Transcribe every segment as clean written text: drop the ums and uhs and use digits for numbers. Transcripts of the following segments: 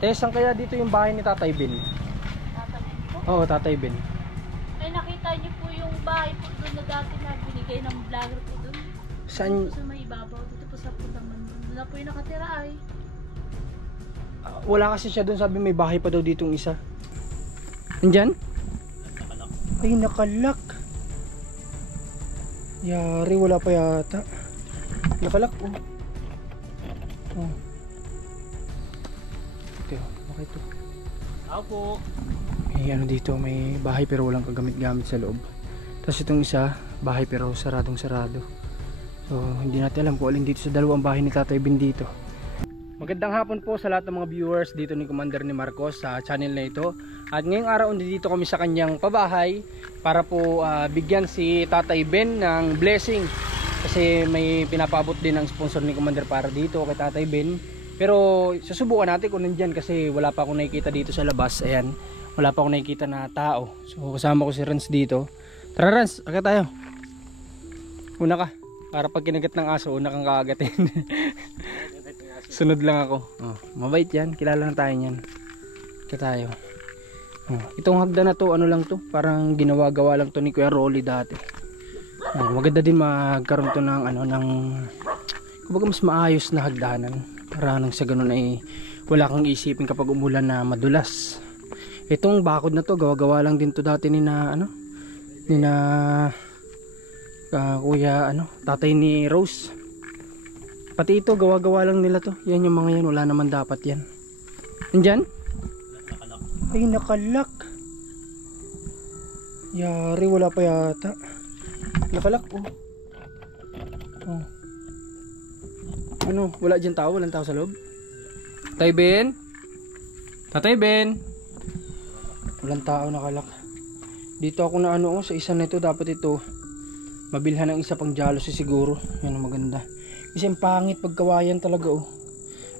Saan kaya dito yung bahay ni Tatay Ben? Tatay po? Oo, Tatay Ben. Ay, nakita niyo po yung bahay po doon na dati na binigay ng vlogger po doon. Saan? Dito po sa may ibabaw, dito po sa Puntaman doon. Doon na po yung nakatira ay. Wala kasi siya doon, sabi may bahay pa daw ditong isa. Nandyan? Ay, nakalak. Yari, wala pa yata. Nakalak, oh. Oh. Ito, bakit ito? Ako po. May ano dito, may bahay pero walang kagamit-gamit sa loob. Tapos itong isa, bahay pero saradong sarado. So, hindi natin alam kung alin dito sa dalawang bahay ni Tatay Ben dito. Magandang hapon po sa lahat ng mga viewers dito ni Commander ni Marcos sa channel na ito. At ngayong araw dito kami sa kanyang pabahay para po bigyan si Tatay Ben ng blessing. Kasi may pinapabot din ng sponsor ni Commander para dito kay Tatay Ben. Pero susubukan natin kung nandyan kasi wala pa akong nakikita dito sa labas. Ayan, wala pa akong nakikita na tao. So kasama ko si Rans dito. Tara Rans, agad tayo. Una ka, para pag kinagat ng aso, una kang kaagatin. Sunod lang ako. Oh, mabait yan, kilala na tayo niyan. Ika tayo. Oh, itong hagdan na to, ano lang to, parang ginawa-gawa lang to ni Kuya Rolly dati. Oh, maganda din magkaroon to ng ano, ng kumbaga mas maayos na hagdanan para nang sa ganun ay wala kang isipin kapag umulan na madulas. Itong bakod na to, gawa-gawa lang din to dati ni na ano, ni na Kuya ano, tatay ni Rose. Pati ito, gawa-gawa lang nila to. Yan yung mga yan, wala naman dapat yan. Nandyan? Ay, nakalak. Yari, wala pa yata. Nakalak, oh. Oh. Ano, wala dyan tao? Walang tao sa loob? Tatay Ben? Tatay Ben? Walang tao, nakalak. Dito ako na ano, oh, sa isa na ito, dapat ito mabilhan ng isa pang jealousy siguro. Yan ang maganda. Kasi ang pangit pagkawayan talaga, oh.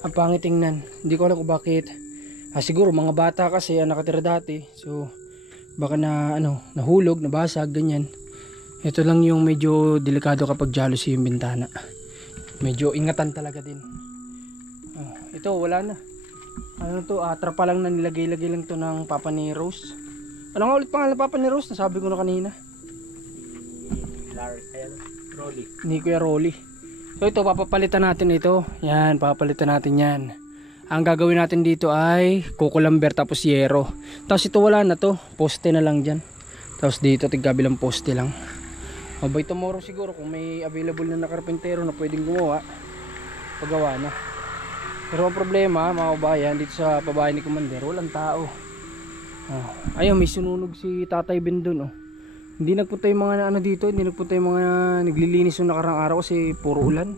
Ang pangit tingnan. Hindi ko alam kung bakit. Siguro mga bata kasi nakatira dati. So baka na ano, nahulog, nabasag, ganyan. Ito lang yung medyo delikado kapag jealousy yung bintana. Medyo ingatan talaga din. Ito wala na. Ano to, trapa lang na nilagay-lagay lang to ng Papa ni Rose. Ano nga ulit pangalan Papa ni Rose? Nasabi ko na kanina. Rolly. Ni Kuya Rolly. So ito, papapalitan natin ito. Yan, papapalitan natin yan. Ang gagawin natin dito ay kukulamber tapos yero. Tapos ito wala na to, poste na lang dyan. Tapos dito, tigkabilang poste lang. By tomorrow siguro kung may available na karpentero na pwedeng gumawa, paggawa na. Pero ang problema mga kabayan, dito sa pabahay ni Commander, walang tao. Ayun, may sununog si Tatay Ben dun, oh. Hindi nagpunta yung mga ano dito, hindi nagpunta yung mga naglilinis yung nakarang araw kasi puro ulan.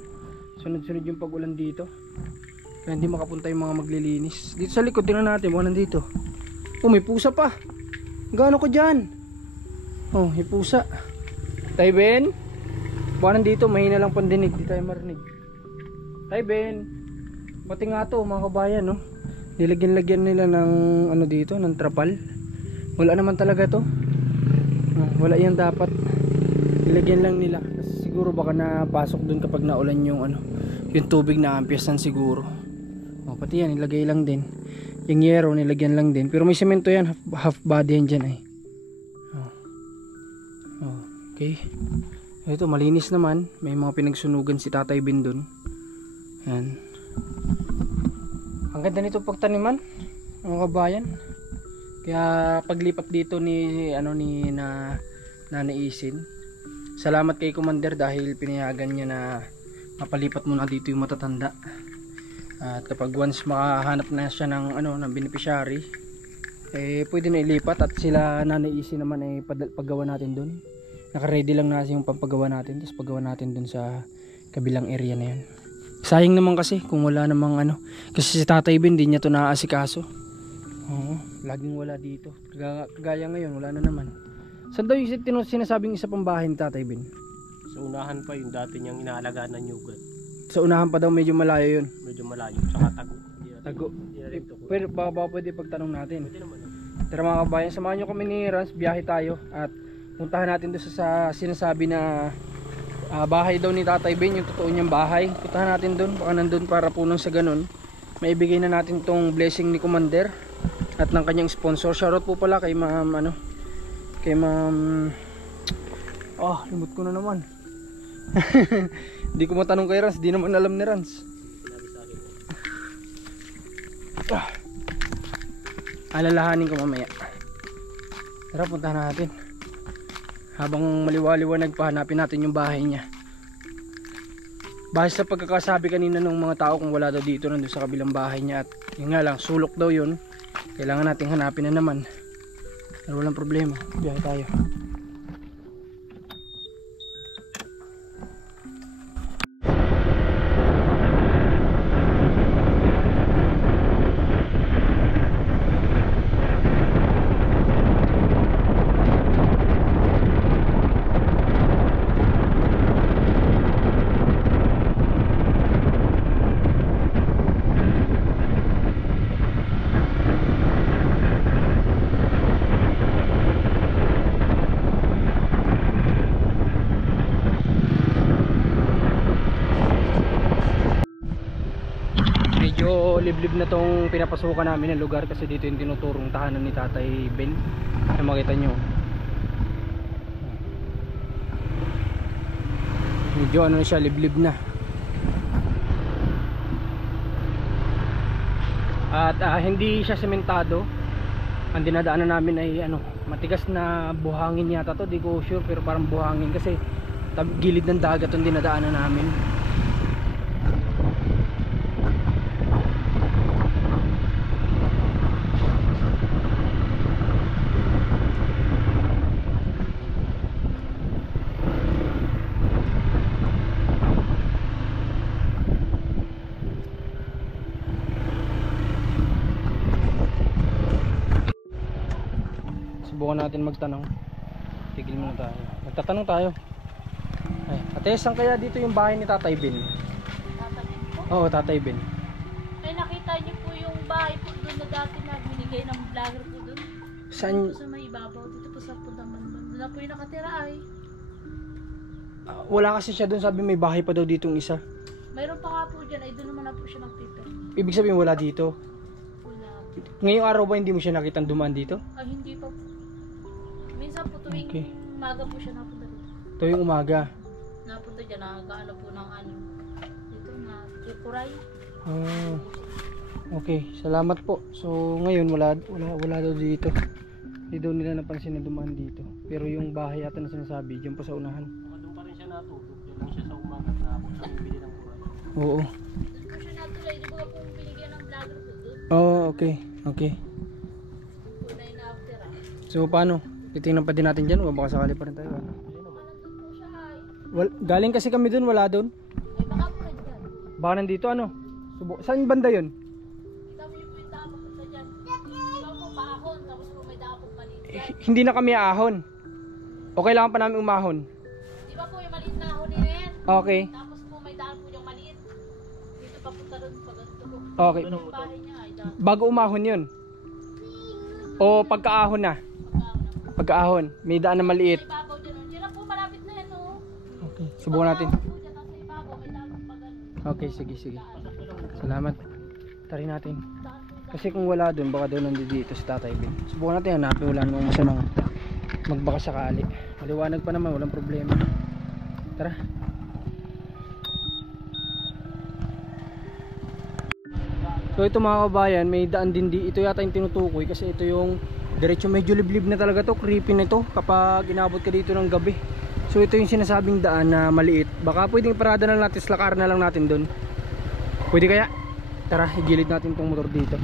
Sunod-sunod yung pag-ulan dito. Kaya hindi makapunta yung mga maglilinis. Dito sa likod, tingnan natin, mga nandito. Oh, may pusa pa. Gaano ko dyan? Oh, may pusa. Tay Ben? Baka nandito, mahina lang pandinig, di tayo marinig. Tay Ben? Pati nga to, mga kabayan, no? Nilagyan-lagyan nila ng ano dito, ng trapal. Wala naman talaga to. Wala yan dapat. Nilagyan lang nila. Kasi siguro baka napasok dun kapag naulan yung ano, yung tubig na ampiasan siguro. Pati yan nilagay lang din. Yung yero nilagyan lang din. Pero may semento yan, half body yan dyan eh. Okay. Ito malinis naman. May mga pinagsunugan si Tatay Ben dun. Yan. Ang ganda nito pagtaniman, mga kabayan. Kaya paglipat dito ni ano ni Nanay-Isin, salamat kay Commander dahil pinayagan niya na mapalipat muna dito yung matatanda. At kapag once makahanap na siya ng ano ng beneficiary, pwede na ilipat at sila Nanay-Isin naman ay paggawa natin doon. Naka-ready lang na yung pampagawa natin, tapos paggawa natin doon sa kabilang area na 'yan. Sayang naman kasi kung wala namang ano, kasi si Tatay Ben hindi niya to naaasikaso. Laging wala dito. Kagaya ngayon, wala na naman. Saan daw yung sinasabing isa pang bahay ni Tatay Ben? Sa unahan pa yung dati niyang inaalagaan ng nyugan. Sa unahan pa daw, medyo malayo yun. Medyo malayo, saka tago. Tago. Pero baka pwede pagtanong natin. Pwede naman. Tara mga kabayan, samahan nyo kami ni Rans, biyahe tayo. At puntahan natin doon sa sinasabi na bahay daw ni Tatay Ben, yung totoo niyang bahay. Puntahan natin doon, baka nandun para punong sa ganun. maibigay na natin tong blessing ni Commander at ng kanyang sponsor. Shoutout po pala kay ma'am kay ma'am limot ko na naman. Hindi ko matanong kay Rans, di naman alam ni Rans. Alalahanin ko mamaya. Tara, puntahan natin. Habang maliwaliwanag pa, hanapin natin yung bahay niya. Base sa pagkakasabi kanina ng mga tao, kung wala daw dito, nandun sa kabilang bahay niya. At yun nga lang, sulok daw yun. Kailangan nating hanapin na naman. Pero walang problema, biyahe tayo. Liblib na tong pinapasukan namin ng lugar kasi dito yung tinuturong tahanan ni Tatay Ben na makita nyo. Medyo ano na siya, liblib na. At hindi siya sementado. Ang dinadaanan namin ay matigas na buhangin yata to, di ko sure, pero parang buhangin kasi gilid ng dagat yung dinadaanan namin. Subukan natin magtanong. Tigil muna tayo. Magtatanong tayo. Ay, ate, saan kaya dito yung bahay ni Tatay Ben? Tatay Ben po? Oo, Tatay Ben. Ay, nakita niyo po yung bahay po doon na dati na binigay ng vlogger po doon. Saan? Doon po sa may ibabaw, dito po sa Pundaman. Doon na po yung nakatira ay. Wala kasi siya doon, sabi may bahay pa daw ditong isa. Mayroon pa nga po dyan, ay doon naman na po siya nagpiper. Ibig sabihin wala dito. Wala po. Ngayong araw ba hindi mo siya nakitang dumaan dito? Ay, hindi pa po. Minsan po tuwing Okay. umaga po siya napunta dito. Tuwing umaga. Napunta dyan, nakakaano po ng dito na Kuray. Oh. Okay, salamat po. So ngayon wala daw dito. Hindi daw nila napansin na dumaan dito. Pero yung bahay yata na sinasabi, diyan pa sa unahan. Doon pa rin siya natulog. Diyan lang siya sa umaga na ako sa bibili ng kuray. Oo. Doon po siya natulay. Di ba po binigyan ng vlogger po doon? Oh, okay. Okay. Unay na after So paano? Titingnan pa din natin diyan o baka sakali pa rin tayo. Ano? Nandun po siya ay. Galing kasi kami doon, wala doon. Ay baka po nandyan. Baka nandito ano? Saan banda 'yon? Kita mo yung po yung dapot punta dyan. Di ba po paahon, tapos po may dapot maliit dyan. Hindi na kami aahon. O kailangan pa namin umahon. Di ba po yung maliit na ahon rin? Okay. Tapos po may daan po yung maliit. Dito pa punta doon pag ganito po. Okay. Yung bahay niya ay daan. Bago umahon 'yon. O pagkaahon na. Pagkaahon, may daan na maliit. Sa ibabaw dyan. Yan lang po malapit na yan oh. Okay. Subukan natin. Pagkaahon po dyan, tapos sa ibabaw may daan pa ganun. Okay, sige. Salamat. Tari natin. Daan po yung Kasi kung wala doon, baka doon nandito si Tatay Ben. Subukan natin hanapin, wala namang masamang magbaka sakali. Maliwanag pa naman, walang problema. Tara. So ito mga kabayan, may daan din ito yata yung tinutukoy kasi ito yung diretso, medyo liblib na talaga to, creepy na to kapag inabot ka dito ng gabi. So ito yung sinasabing daan na maliit. Baka pwedeng parada na lang natin, slakar na lang natin doon. Pwede kaya? Tara, igilid natin tong motor dito.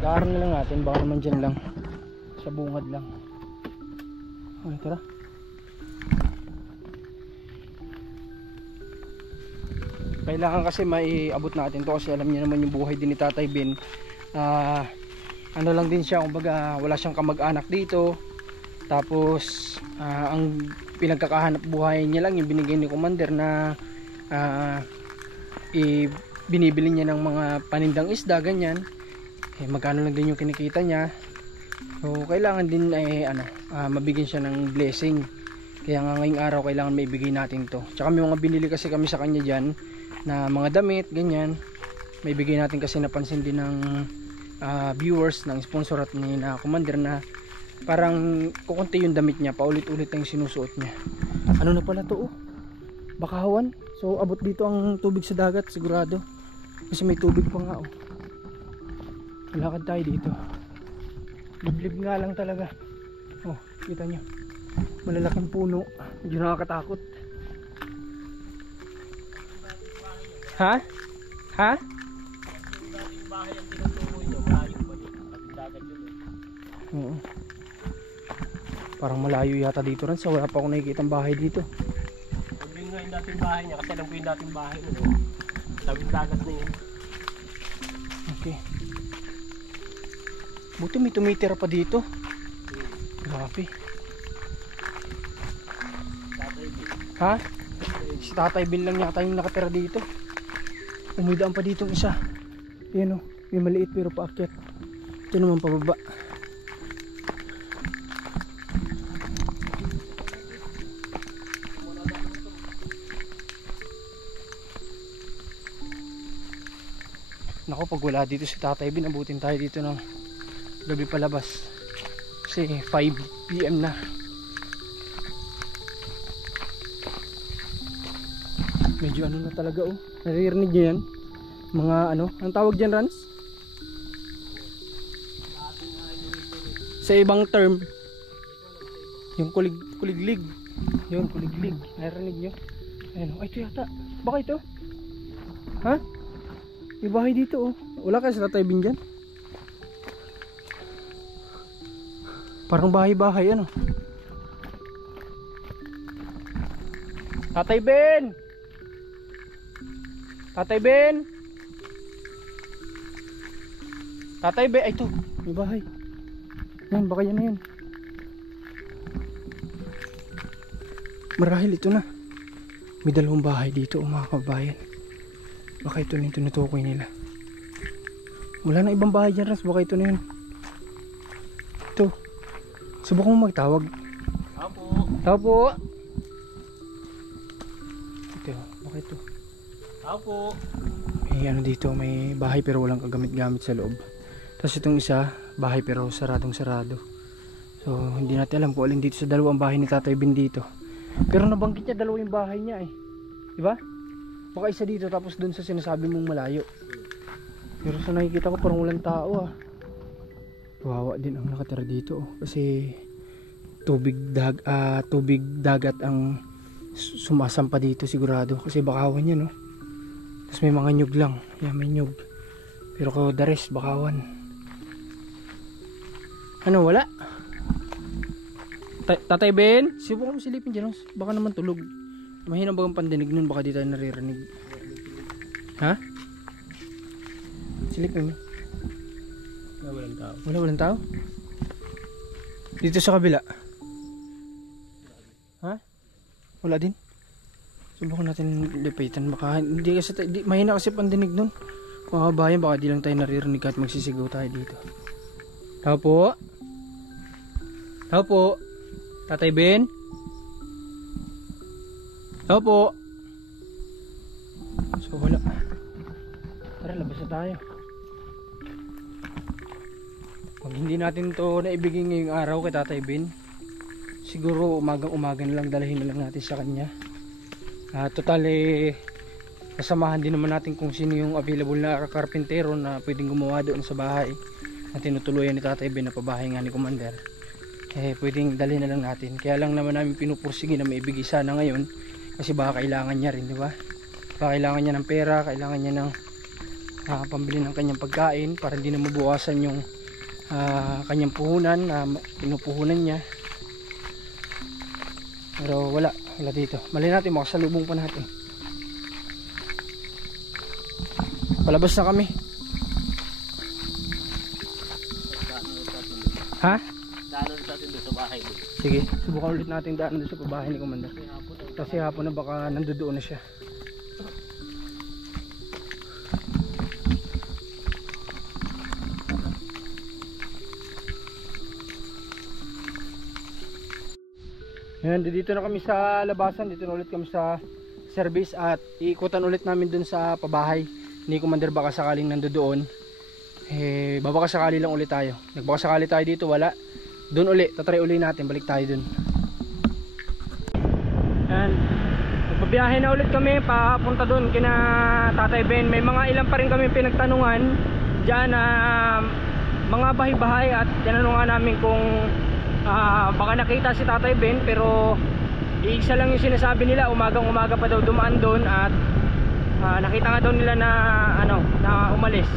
Slakar na lang natin, baka naman dyan lang. Sa bungad lang. Okay, tara. Kailangan kasi maiabot natin to kasi alam niyo naman yung buhay din ni Tatay Ben. Ano lang din siya, kumbaga wala siyang kamag-anak dito. Tapos ang pinagkakahanap buhay niya lang yung binigay ni Commander na binibili niya ng mga panindang isda, ganyan. Magkano lang din yung kinikita niya. So kailangan din ay mabigyan siya ng blessing. Kaya nga ngayong araw kailangan maibigay natin to. Tsaka may mga binili kasi kami sa kanya dyan na mga damit, ganyan. Maibigay natin kasi napansin din ng viewers, ng sponsor at ni na commander na parang kukunti yung damit niya, paulit-ulit ang sinusuot niya. Ano na pala to, oh? Bakawan. So abot dito ang tubig sa dagat sigurado. Kasi may tubig pa nga, oh. Lakad tayo dito. Liblib nga lang talaga. Oh, kita nyo. Malalaking puno. Medyo nakakatakot. Ha? Ha? Yung bahay ang tinutuloy niya, malayo pa dito. At dagat yun eh. Oo. Parang malayo yata dito rin. So wala pa akong nakikita ang bahay dito. Sabi nga yung dating bahay niya, kasi alam ko yung dating bahay niya. Sabing dagat na yun. Okay. Buti may tumitira pa dito. Grabe. Ha? Si Tatay Bin lang yata yung nakatira dito. Umidaan pa dito isa. Yan o. May maliit pero paakyat. Ito naman pababa. Naku, pag wala dito si Tatay Bin, abutin tayo dito ng gabi palabas. Kasi 5 PM na. Medyo ano na talaga, oh. Naririnig nyo yan? Mga ano, ang tawag dyan, Rans? Sa ibang term, yung kuliglig. Yun, kuliglig. Naririnig nyo? Ayun, oh, ito yata. Baka ito? Ha? May bahay dito, oh. Wala kasi Tatay Bin dyan. Parang bahay-bahay, ano? Tatay Ben! Tatay Ben! Tatay Ben! Ay, ito! May bahay. Yan, baka yan na yan. Marahil ito na. May dalawang bahay dito, mga kabayan. Baka ito na yung tinutukoy nila. Wala na ibang bahay dyan, Ras. Baka ito na yun. Ito. Subukan mo magtawag. Apo. Tao po. Ito, baka ito. Apo. May ano dito, may bahay pero walang kagamit-gamit sa loob. Tapos itong isa, bahay pero saradong-sarado. So, hindi natin alam kung alin dito sa dalawang bahay ni Tatay Bin dito. Pero nabanggit niya dalawa yung bahay niya eh. Diba? Baka isa dito tapos dun sa sinasabi mong malayo. Pero sa nakikita ko parang walang tao ah. Kawawa din ang nakatira dito oh. Kasi tubig dagat ang sumasampa dito sigurado. Kasi bakawan yan oh. Tapos may mga nyug lang. Yan, may nyug. Pero ko the rest bakawan. Ano wala? Tatay Ben, subukan mo silipin dyan. Baka naman tulog. Mahina bagang pandinig nun, baka di tayo naririnig. Ha? Silipin mo. Walang tao. Walang tao? Dito sa kabila? Ha? Wala din? Subukan natin lipitan. Baka hindi kasi, mahina kasi pandinig nun. Mga kabayan, baka di lang tayo naririnig at magsisigaw tayo dito. Tao po? Tao po? Tatay Ben? Tao po? So wala. Tara, labas na tayo. Pag hindi natin to naibigay ngayong araw kay Tatay Ben, siguro umagang-umaga na lang dalahin na lang natin sa kanya. Total kasamahan din naman natin kung sino yung available na karpentero na pwedeng gumawa doon sa bahay na tinutuluyan ni Tatay Ben na pabahay nga ni Commander. Pwedeng dalhin na lang natin. Kaya lang naman namin pinupursige na maibigay sana ngayon kasi baka kailangan niya rin, di ba? Baka kailangan niya ng pera, kailangan niya ng pambili ng kanyang pagkain para hindi na mabuwasan yung kanyang puhunan na pinupuhunan niya. Pero wala dito. Mali natin, makasalubong pa natin. Palabas na kami. Ha? Daanan sa atin doon sa bahay doon. Sige, subukan ulit natin daan doon sa pabahay ni Commander. Kasi hapon na baka nandoon na siya. Ayan, dito na kami sa labasan. Dito na ulit kami sa service at iikutan ulit namin dun sa pabahay ni Commander. Baka sakaling nando doon, babaka sakali lang ulit tayo. Nagbaka sakali tayo dito, wala. Doon ulit, tatry ulit natin, balik tayo dun. Ayan, magbabiyahe na ulit kami papunta doon kina Tatay Ben. May mga ilan pa rin kami pinagtanungan dyan na mga bahay-bahay at tinanungan namin kung baka nakita si Tatay Ben, pero isa lang yung sinasabi nila, umagang-umaga pa daw dumaan doon at nakita nga daw nila na na umalis.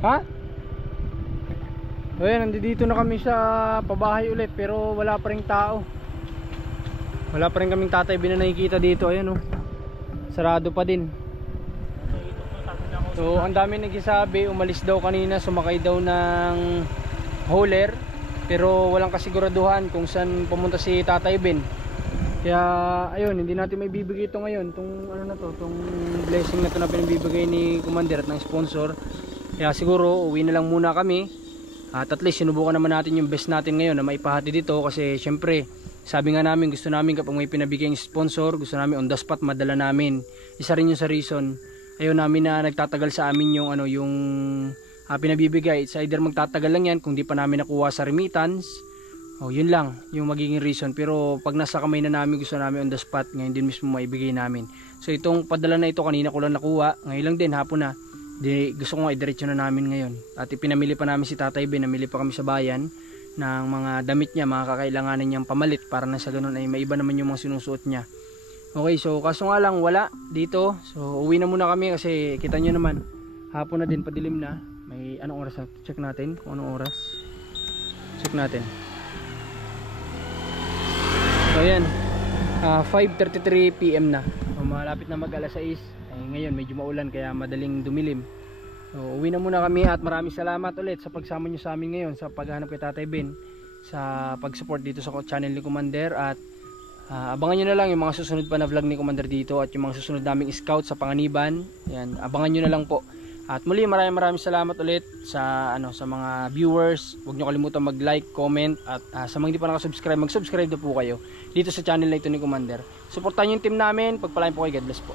Ha? Ayan, nandito na kami sa pabahay ulit pero wala pa ring tao. Wala pa rin kaming Tatay Ben na nakikita dito. Ayan, oh. Sarado pa din. So ang dami nagsasabi umalis daw kanina, sumakay daw ng hauler, pero walang kasiguraduhan kung saan pumunta si Tatay Ben. Kaya ayun, hindi natin may bibigay ito ngayon, tong tong blessing na to na pinibigay ni Commander at ng sponsor. Kaya siguro uwi na lang muna kami at least sinubukan naman natin yung best natin ngayon na maipahati dito, kasi syempre sabi nga namin, gusto namin kapag may pinabigay yung sponsor, gusto namin on the spot madala namin. Isa rin yung sa reason ayaw namin na nagtatagal sa amin yung yung pinabibigay. It's either magtatagal lang yan kung di pa namin nakuha sa remittance, yun lang yung magiging reason. Pero pag nasa kamay na namin, gusto namin on the spot ngayon din mismo maibigay namin. So itong padala na ito kanina ko lang nakuha, ngayon lang din, hapon na. Gusto ko nga idiretso na namin ngayon. At pinamili pa namin si Tatay Ben, namili pa kami sa bayan ng mga damit niya, mga kakailanganin niyang pamalit para na sa ganun ay maiba naman yung mga sinusuot niya. Okay, so kaso nga lang wala dito. So uwi na muna kami kasi kita nyo naman hapon na din, padilim na. May anong oras na? Check natin kung anong oras. Check natin. So ayan, 5:33 PM na. So, malapit na mag alas 6. Ngayon medyo maulan kaya madaling dumilim. So uwi na muna kami at maraming salamat ulit sa pagsama nyo sa amin ngayon sa paghahanap kay Tatay Ben, sa pag-support dito sa channel ni Commander. At abangan nyo na lang yung mga susunod pa na vlog ni Commander dito at yung mga susunod naming scout sa Panganiban. Yan, abangan nyo na lang po. At muli maraming salamat ulit sa sa mga viewers. Huwag nyo kalimutan mag-like, comment at sa mga hindi pa nakasubscribe, mag-subscribe na po kayo dito sa channel na ito ni Commander. Suportahan nyo yung team namin. Pagpalain po kayo. God bless po.